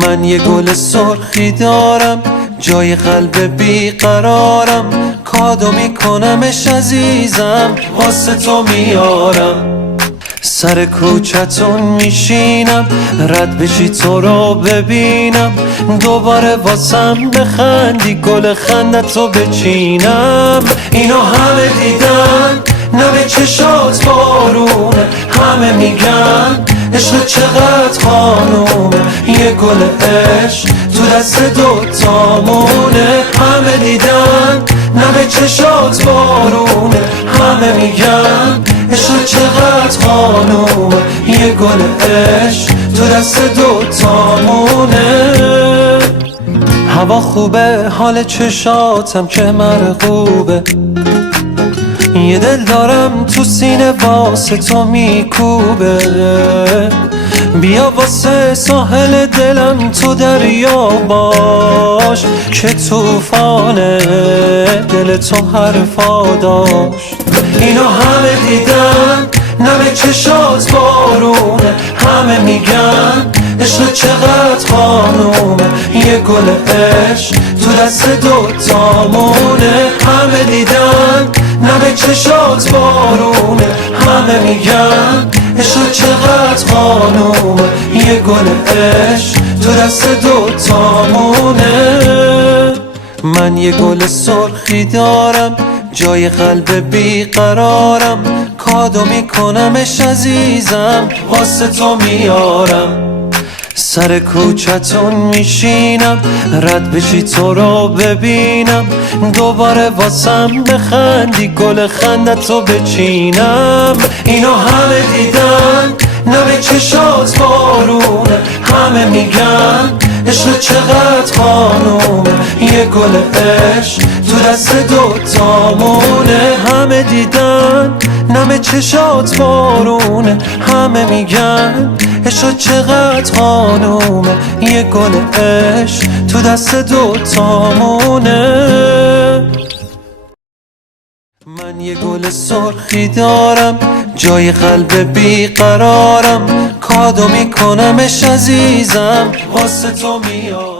من یه گل سرخی دارم جای قلب بیقرارم، کادو میکنمش عزیزم واسه تو میارم. سر کوچتون میشینم رد بشی تو رو ببینم، دوباره واسم بخندی گل خندتو بچینم. اینو همه دیدن نه به چشات بارونه، همه میگن عشق چقدر خانومه، یه گل عشق تو دست دوتامونه. همه دیدن نه به چشات بارونه، همه میگن عشق چقدر خانومه، یه گل عشق تو دست دوتامونه. هوا خوبه حال چشاتم که مرغوبه، یه دل دارم تو سینه واسه تو میکوبه. بیا واسه ساحل دلم تو دریا باش، که توفانه دل تو حرفا داشت. اینو همه دیدن نه به چشات بارونه، همه میگن عشق چقدر خانومه، یه گل عشق تو دست دوتامونه. همه دیدن نه به چشات بارونه، همه میگن عشق چقدر خانومه، یه گل عشق تو دست دوتامونه. من یه گل سرخی دارم جای قلب بیقرارم، کادو میکنمش عزیزم واسه تو میارم. سر کوچتون میشینم رد بشی تو رو ببینم، دوباره واسم بخندی گل خندتو بچینم. اینو همه دیدن نه به چشات بارونه، همه میگن عشق چقدر خانومه، یه گل عشق تو دست دوتامونه. همه دیدن نه به چشات بارونه، همه میگن عشق چقدر خانومه، یه گل عشق تو دست دوتامونه. من یه گل سرخی دارم جای قلب بیقرارم، کادو میکنمش عزیزم واسه تو میارم.